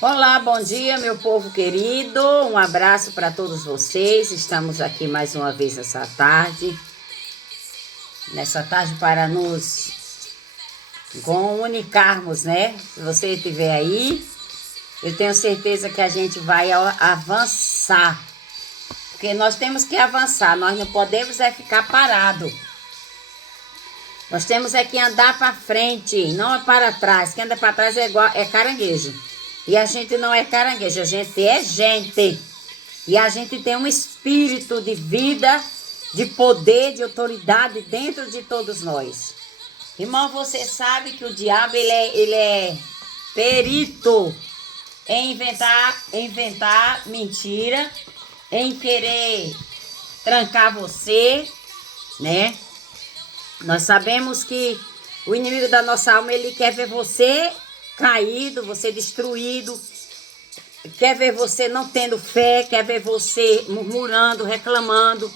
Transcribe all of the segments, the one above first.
Olá, bom dia, meu povo querido. Um abraço para todos vocês. Estamos aqui mais uma vez nessa tarde para nos comunicarmos, né? Se você estiver aí, eu tenho certeza que a gente vai avançar, porque nós temos que avançar. Nós não podemos ficar parado. Nós temos que andar para frente, não é para trás. Quem anda para trás é caranguejo. E a gente não é caranguejo, a gente é gente. E a gente tem um espírito de vida, de poder, de autoridade dentro de todos nós. Irmão, você sabe que o diabo ele é perito em inventar mentira, em querer trancar você, né? Nós sabemos que o inimigo da nossa alma, ele quer ver você caído, você destruído, quer ver você não tendo fé, quer ver você murmurando, reclamando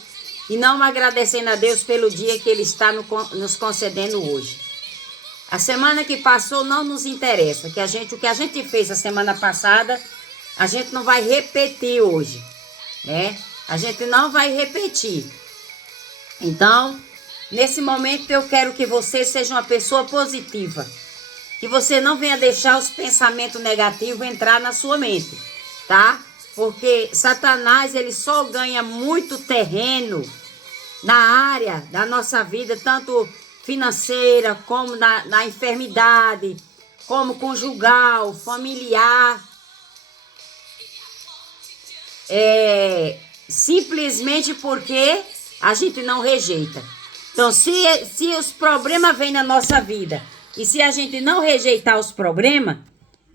e não agradecendo a Deus pelo dia que Ele está nos concedendo hoje. A semana que passou não nos interessa, o que a gente fez a semana passada, a gente não vai repetir hoje, né? A gente não vai repetir. Então, nesse momento eu quero que você seja uma pessoa positiva. Que você não venha deixar os pensamentos negativos entrar na sua mente, tá? Porque Satanás, ele só ganha muito terreno na área da nossa vida, tanto financeira, como na enfermidade, como conjugal, familiar. Simplesmente porque a gente não rejeita. Então, se os problemas vêm na nossa vida, e se a gente não rejeitar os problemas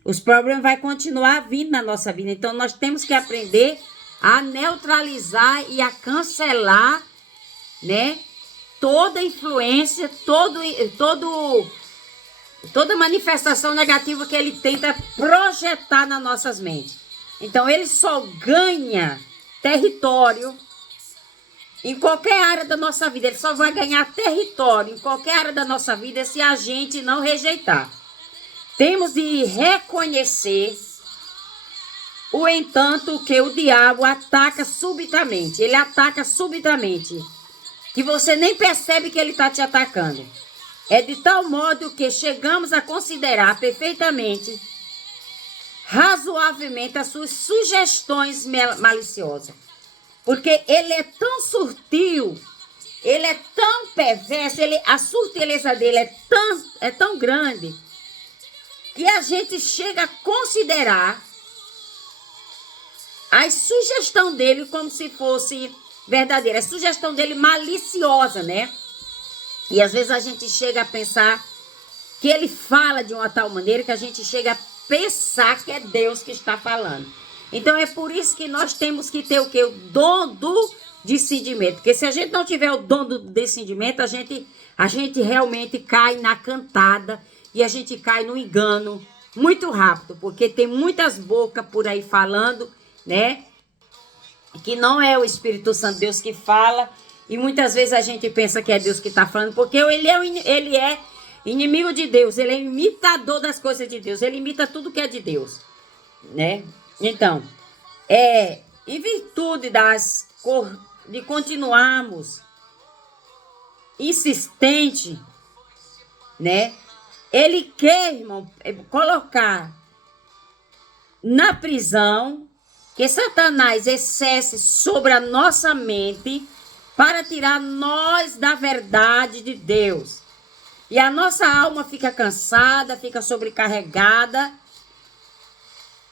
vão continuar vindo na nossa vida. Então, nós temos que aprender a neutralizar e a cancelar, né? Toda influência, toda manifestação negativa que ele tenta projetar nas nossas mentes. Então, ele só ganha território em qualquer área da nossa vida. Ele só vai ganhar território em qualquer área da nossa vida se a gente não rejeitar. Temos de reconhecer o entanto que o diabo ataca subitamente. Ele ataca subitamente, que você nem percebe que ele está te atacando. É de tal modo que chegamos a considerar perfeitamente, razoavelmente, as suas sugestões maliciosas. Porque ele é tão sutil, ele é tão perverso, a sutileza dele é tão grande, que a gente chega a considerar a sugestão dele como se fosse verdadeira. A sugestão dele maliciosa, né? E às vezes a gente chega a pensar que ele fala de uma tal maneira que a gente chega a pensar que é Deus que está falando. Então, é por isso que nós temos que ter o quê? O dom do discernimento. Porque se a gente não tiver o dom do discernimento, a gente realmente cai na cantada e a gente cai no engano muito rápido. Porque tem muitas bocas por aí falando, né? Que não é o Espírito Santo de Deus que fala. E muitas vezes a gente pensa que é Deus que está falando. Porque ele é inimigo de Deus. Ele é imitador das coisas de Deus. Ele imita tudo que é de Deus, né? Então, em virtude de continuarmos insistente, né? Ele quer, irmão, colocar na prisão que Satanás excesse sobre a nossa mente para tirar nós da verdade de Deus. E a nossa alma fica cansada, fica sobrecarregada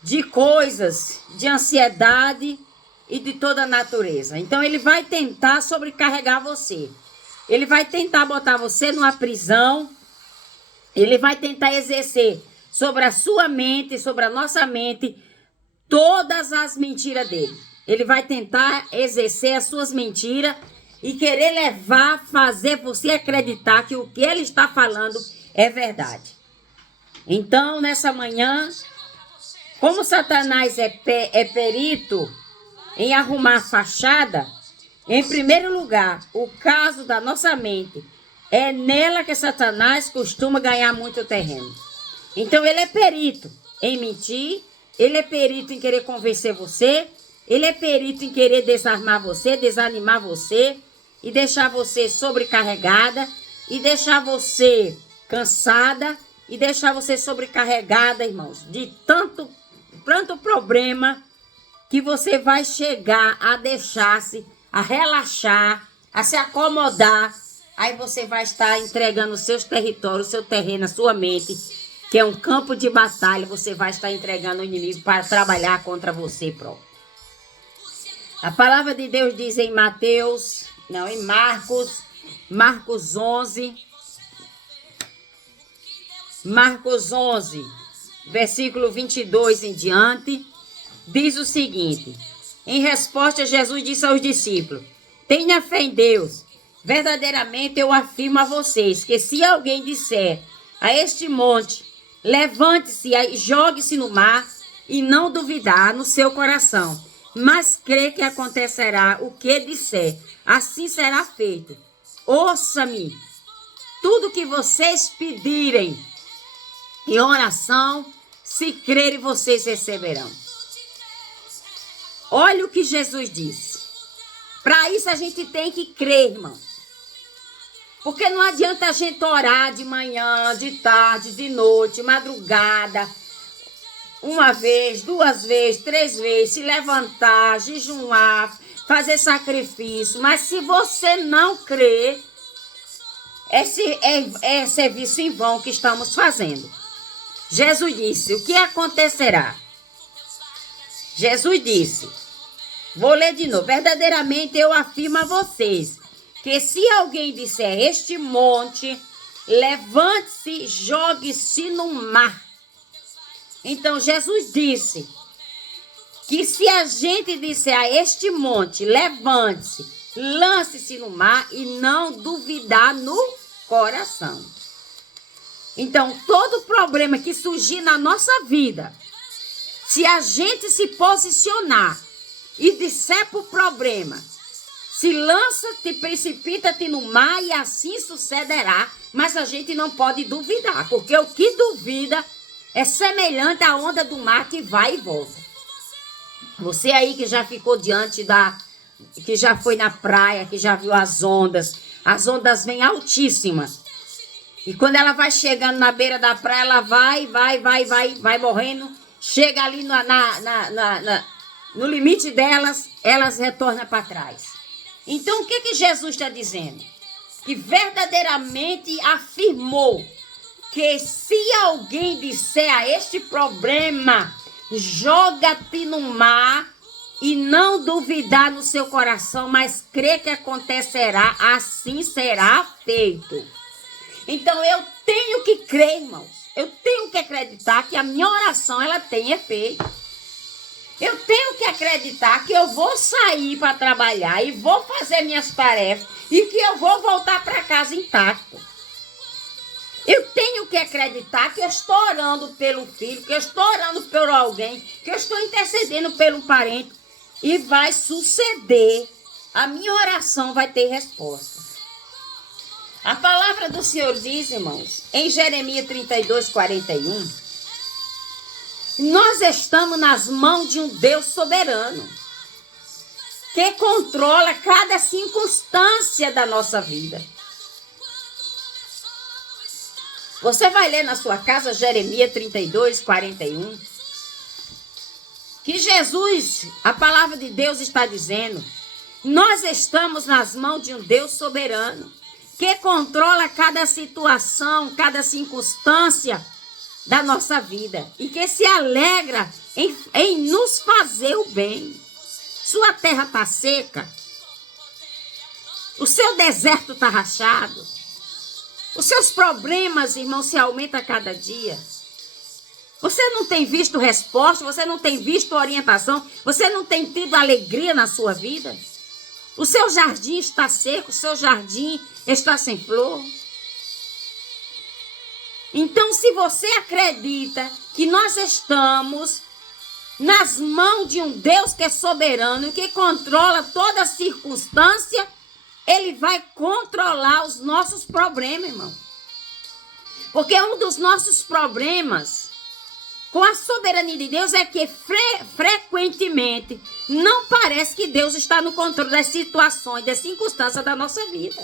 de coisas, de ansiedade e de toda a natureza. Então, ele vai tentar sobrecarregar você. Ele vai tentar botar você numa prisão. Ele vai tentar exercer sobre a sua mente, sobre a nossa mente, todas as mentiras dele. Ele vai tentar exercer as suas mentiras e querer fazer você acreditar que o que ele está falando é verdade. Então, nessa manhã, como Satanás é perito em arrumar fachada, em primeiro lugar, o caso da nossa mente, é nela que Satanás costuma ganhar muito terreno. Então, ele é perito em mentir, Ele é perito em querer convencer você. Ele é perito em querer desarmar você, desanimar você e deixar você sobrecarregada e deixar você cansada e deixar você sobrecarregada, irmãos, de tanto problema que você vai chegar a deixar-se, a relaxar, a se acomodar. Aí você vai estar entregando os seus territórios, o seu terreno, a sua mente, que é um campo de batalha, você vai estar entregando o inimigo para trabalhar contra você próprio. A palavra de Deus diz em Marcos 11, versículo 22 em diante, diz o seguinte: em resposta, Jesus disse aos discípulos: tenha fé em Deus. Verdadeiramente eu afirmo a vocês que se alguém disser a este monte, levante-se e jogue-se no mar, e não duvidar no seu coração, mas crê que acontecerá o que disser, assim será feito. Ouça-me, tudo que vocês pedirem em oração, se crerem, vocês receberão. Olha o que Jesus disse. Para isso a gente tem que crer, irmão. Porque não adianta a gente orar de manhã, de tarde, de noite, madrugada, uma vez, 2 vezes, 3 vezes, se levantar, jejuar, fazer sacrifício. Mas se você não crer, é serviço em vão que estamos fazendo. Jesus disse: o que acontecerá? Jesus disse, vou ler de novo: verdadeiramente eu afirmo a vocês que se alguém disser este monte, levante-se, jogue-se no mar. Então Jesus disse que se a gente disser a este monte, levante-se, lance-se no mar e não duvidar no coração. Então todo problema que surgir na nossa vida, se a gente se posicionar e disser para o problema, se lança-te, precipita-te no mar e assim sucederá. Mas a gente não pode duvidar, porque o que duvida é semelhante à onda do mar que vai e volta. Você aí que já ficou diante que já foi na praia, que já viu as ondas vêm altíssimas. E quando ela vai chegando na beira da praia, ela vai morrendo. Chega ali no limite delas, elas retornam para trás. Então, o que Jesus está dizendo? Que verdadeiramente afirmou que se alguém disser a este problema, joga-te no mar, e não duvidar no seu coração, mas crer que acontecerá, assim será feito. Então, eu tenho que crer, irmãos. Eu tenho que acreditar que a minha oração, ela tem efeito. Eu tenho que acreditar que eu vou sair para trabalhar e vou fazer minhas tarefas e que eu vou voltar para casa intacto. Eu tenho que acreditar que eu estou orando pelo filho, que eu estou orando por alguém, que eu estou intercedendo pelo parente e vai suceder. A minha oração vai ter resposta. A palavra do Senhor diz, irmãos, em Jeremias 32, 41... nós estamos nas mãos de um Deus soberano, que controla cada circunstância da nossa vida. Você vai ler na sua casa Jeremias 32, 41. Que Jesus, a palavra de Deus está dizendo, nós estamos nas mãos de um Deus soberano, que controla cada situação, cada circunstância da nossa vida, e que se alegra em nos fazer o bem. Sua terra está seca, o seu deserto está rachado, os seus problemas, irmão, se aumentam a cada dia. Você não tem visto resposta, você não tem visto orientação, você não tem tido alegria na sua vida. O seu jardim está seco, o seu jardim está sem flor. Então, se você acredita que nós estamos nas mãos de um Deus que é soberano, que controla toda circunstância, Ele vai controlar os nossos problemas, irmão. Porque um dos nossos problemas, com a soberania de Deus é que frequentemente não parece que Deus está no controle das situações, das circunstâncias da nossa vida.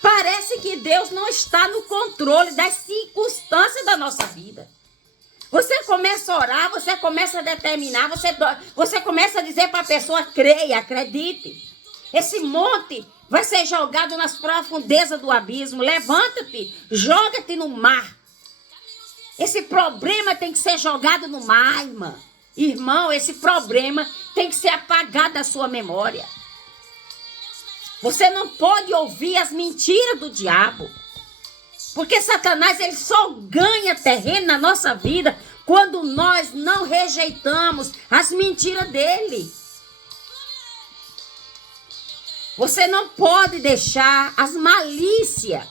Parece que Deus não está no controle das circunstâncias da nossa vida. Você começa a orar, você começa a determinar, você começa a dizer para a pessoa, creia, acredite. Esse monte vai ser jogado nas profundezas do abismo. Levanta-te, joga-te no mar. Esse problema tem que ser jogado no mar, irmã. Irmão, esse problema tem que ser apagado da sua memória. Você não pode ouvir as mentiras do diabo. Porque Satanás, ele só ganha terreno na nossa vida quando nós não rejeitamos as mentiras dele. Você não pode deixar as malícias.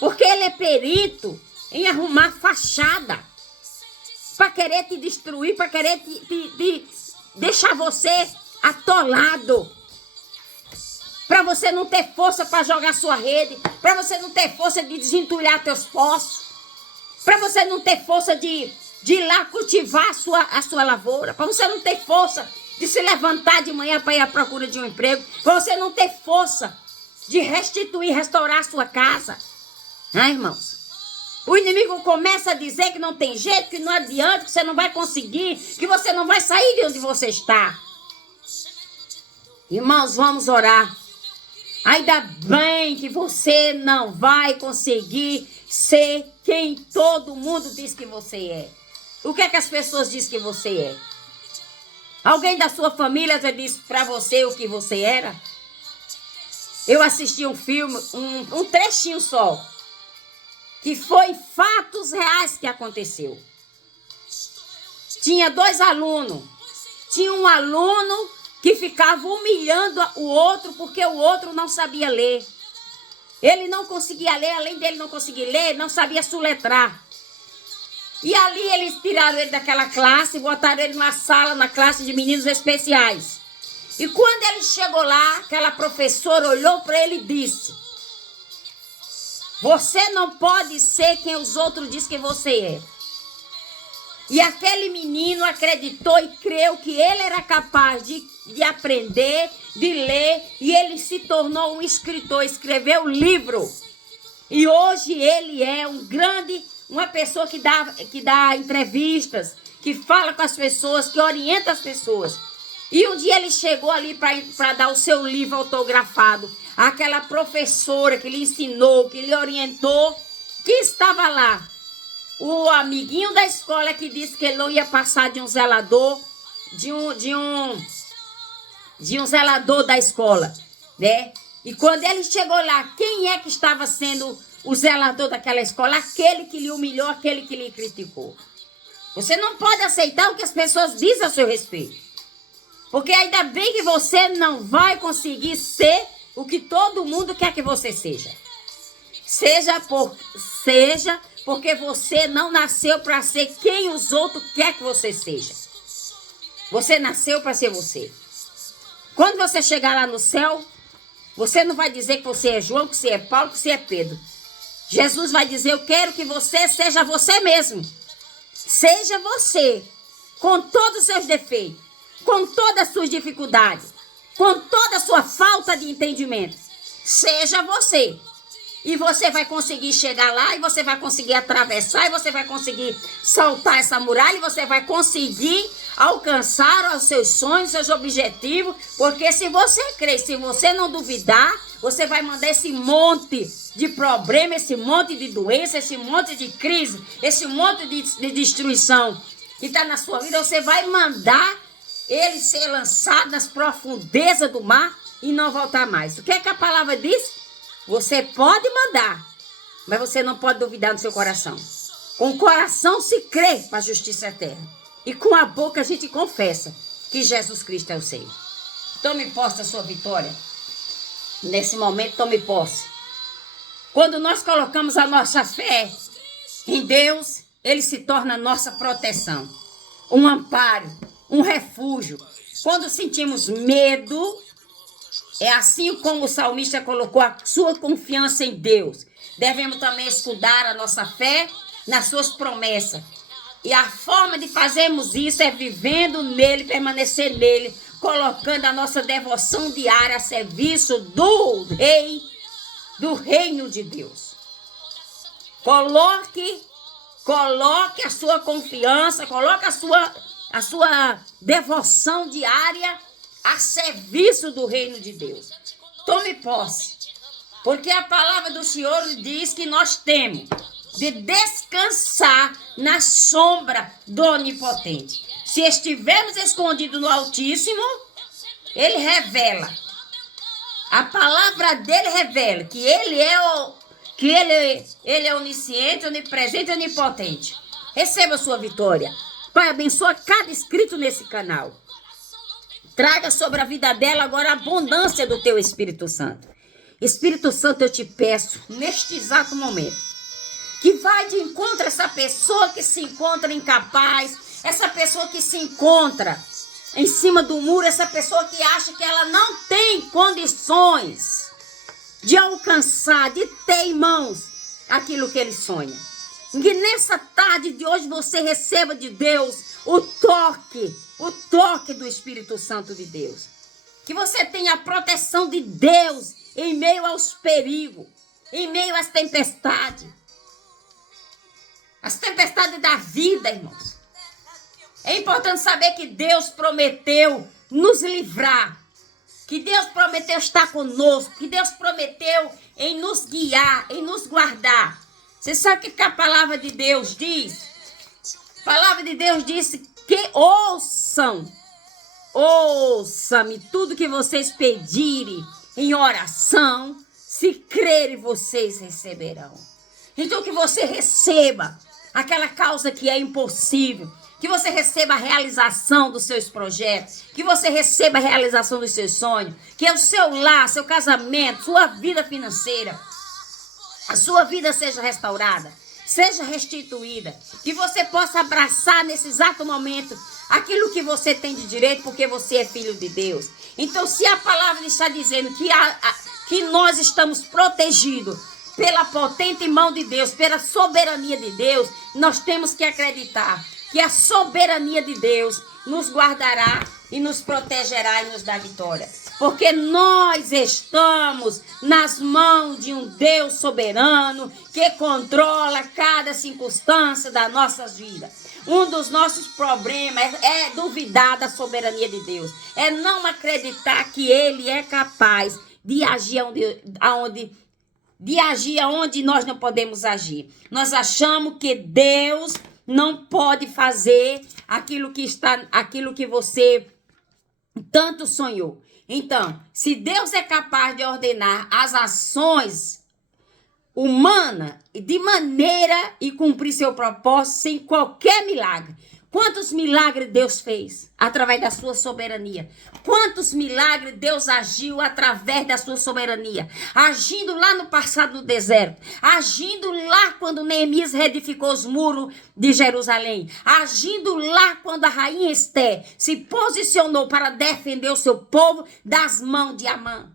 Porque ele é perito em arrumar fachada. Para querer te destruir, para querer te deixar você atolado. Para você não ter força para jogar sua rede. Para você não ter força de desentulhar teus poços. Para você não ter força de ir lá cultivar a sua lavoura. Para você não ter força de se levantar de manhã para ir à procura de um emprego. Para você não ter força de restituir, restaurar a sua casa. Irmãos? O inimigo começa a dizer que não tem jeito, que não adianta, que você não vai conseguir, que você não vai sair de onde você está. Irmãos, vamos orar. Ainda bem que você não vai conseguir ser quem todo mundo diz que você é. O que é que as pessoas dizem que você é? Alguém da sua família já disse para você o que você era? Eu assisti um filme, um trechinho só, que foi fatos reais que aconteceu. Tinha 2 alunos. Tinha um aluno que ficava humilhando o outro porque o outro não sabia ler. Ele não conseguia ler, além dele não conseguir ler, não sabia soletrar. E ali eles tiraram ele daquela classe e botaram ele numa sala, na classe de meninos especiais. E quando ele chegou lá, aquela professora olhou para ele e disse: você não pode ser quem os outros dizem que você é. E aquele menino acreditou e creu que ele era capaz de aprender, de ler, e ele se tornou um escritor, escreveu livro. E hoje ele é uma pessoa que dá entrevistas, que fala com as pessoas, que orienta as pessoas. E um dia ele chegou ali para dar o seu livro autografado. Aquela professora que lhe ensinou, que lhe orientou, que estava lá. O amiguinho da escola que disse que ele não ia passar de um zelador, de um zelador da escola, né? E quando ele chegou lá, quem é que estava sendo o zelador daquela escola? Aquele que lhe humilhou, aquele que lhe criticou. Você não pode aceitar o que as pessoas dizem a seu respeito. Porque ainda bem que você não vai conseguir ser o que todo mundo quer que você seja. Seja porque você não nasceu para ser quem os outros querem que você seja. Você nasceu para ser você. Quando você chegar lá no céu, você não vai dizer que você é João, que você é Paulo, que você é Pedro. Jesus vai dizer: eu quero que você seja você mesmo. Seja você, com todos os seus defeitos, com todas as suas dificuldades, com toda a sua falta de entendimento. Seja você. E você vai conseguir chegar lá, e você vai conseguir atravessar, e você vai conseguir saltar essa muralha, e você vai conseguir alcançar os seus sonhos, seus objetivos. Porque se você crer, se você não duvidar, você vai mandar esse monte de problema, esse monte de doença, esse monte de crise, esse monte de destruição que está na sua vida, você vai mandar ele ser lançado nas profundezas do mar e não voltar mais. O que é que a palavra diz? Você pode mandar, mas você não pode duvidar no seu coração. Com o coração se crê para a justiça eterna. E com a boca a gente confessa que Jesus Cristo é o Senhor. Tome posse da sua vitória. Nesse momento, tome posse. Quando nós colocamos a nossa fé em Deus, Ele se torna a nossa proteção. Um amparo, um refúgio. Quando sentimos medo, é assim como o salmista colocou a sua confiança em Deus. Devemos também estudar a nossa fé nas suas promessas. E a forma de fazermos isso é vivendo nele, permanecer nele, colocando a nossa devoção diária a serviço do Rei, do reino de Deus. Coloque a sua confiança, coloque a sua devoção diária a serviço do reino de Deus. Tome posse, porque a palavra do Senhor diz que nós temos de descansar na sombra do Onipotente. Se estivermos escondidos no Altíssimo, Ele revela. A palavra dele revela que Ele é onisciente, onipresente e onipotente. Receba a sua vitória. Pai, abençoa cada inscrito nesse canal. Traga sobre a vida dela agora a abundância do teu Espírito Santo. Espírito Santo, eu te peço, neste exato momento, que vai de encontro a essa pessoa que se encontra incapaz, essa pessoa que se encontra em cima do muro, essa pessoa que acha que ela não tem condições de alcançar, de ter em mãos aquilo que ele sonha. Que nessa tarde de hoje você receba de Deus o toque do Espírito Santo de Deus. Que você tenha a proteção de Deus em meio aos perigos, em meio às tempestades. As tempestades da vida, irmãos. É importante saber que Deus prometeu nos livrar. Que Deus prometeu estar conosco. Que Deus prometeu em nos guiar, em nos guardar. Você sabe o que a palavra de Deus diz? A palavra de Deus disse que ouçam-me tudo que vocês pedirem em oração, se crerem vocês receberão. Então que você receba aquela causa que é impossível, que você receba a realização dos seus projetos, que você receba a realização dos seus sonhos, que é o seu lar, seu casamento, sua vida financeira, a sua vida seja restaurada, seja restituída, que você possa abraçar nesse exato momento aquilo que você tem de direito, porque você é filho de Deus. Então, se a palavra está dizendo que nós estamos protegidos pela potente mão de Deus, pela soberania de Deus, nós temos que acreditar que a soberania de Deus nos guardará e nos protegerá e nos dá vitória. Porque nós estamos nas mãos de um Deus soberano que controla cada circunstância das nossas vidas. Um dos nossos problemas é duvidar da soberania de Deus. É não acreditar que Ele é capaz de agir onde nós não podemos agir. Nós achamos que Deus não pode fazer aquilo que você tanto sonhou. Então, se Deus é capaz de ordenar as ações humanas de maneira e cumprir seu propósito sem qualquer milagre. Quantos milagres Deus fez através da sua soberania? Quantos milagres Deus agiu através da sua soberania? Agindo lá no passado do deserto. Agindo lá quando Neemias reedificou os muros de Jerusalém. Agindo lá quando a rainha Esté se posicionou para defender o seu povo das mãos de Amã.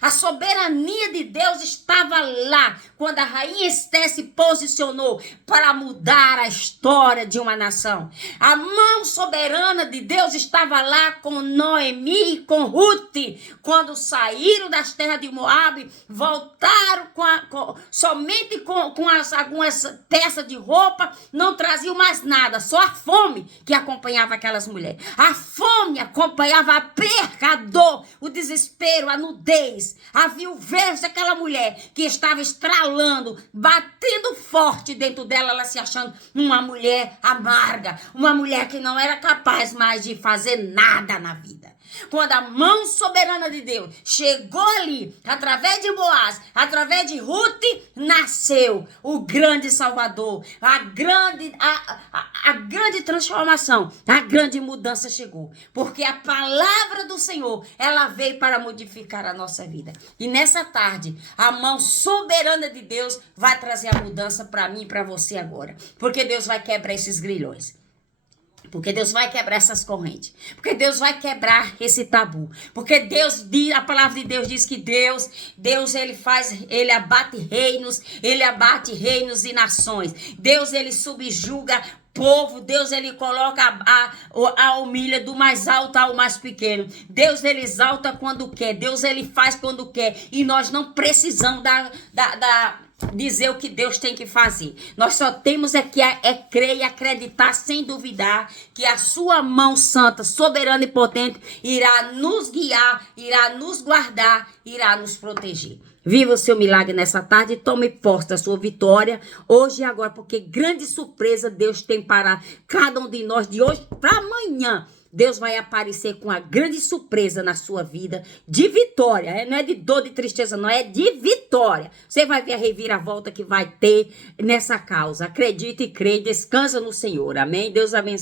A soberania de Deus estava lá quando a rainha Esté se posicionou para mudar a história de uma nação. A mão soberana de Deus estava lá com Noemi e com Ruth, quando saíram das terras de Moabe, voltaram somente com algumas peças de roupa, não traziam mais nada, só a fome que acompanhava aquelas mulheres. A fome acompanhava a perca, a dor, o desespero, a nudez, a viuvez daquela mulher que estava estralando, batendo forte dentro dela, ela se achando uma mulher amarga, uma mulher que não era capaz mais de fazer nada na vida. Quando a mão soberana de Deus chegou ali, através de Boaz, através de Ruth, nasceu o grande Salvador, a grande transformação, a grande mudança chegou. Porque a palavra do Senhor, ela veio para modificar a nossa vida. E nessa tarde, a mão soberana de Deus vai trazer a mudança para mim e para você agora. Porque Deus vai quebrar esses grilhões. Porque Deus vai quebrar essas correntes. Porque Deus vai quebrar esse tabu. Porque Deus diz, a palavra de Deus diz que Deus ele abate reinos e nações. Deus, ele subjuga povo. Deus, ele coloca a humilha do mais alto ao mais pequeno. Deus, ele exalta quando quer. Deus, ele faz quando quer. E nós não precisamos dizer o que Deus tem que fazer. Nós só temos crer e acreditar sem duvidar que a sua mão santa, soberana e potente irá nos guiar, irá nos guardar, irá nos proteger. Viva o seu milagre nessa tarde e tome posse da sua vitória hoje e agora, porque grande surpresa Deus tem para cada um de nós de hoje para amanhã. Deus vai aparecer com a grande surpresa na sua vida de vitória. Não é de dor, de tristeza, não, é de vitória. Você vai ver a reviravolta que vai ter nessa causa. Acredite e creia, descansa no Senhor. Amém? Deus abençoe.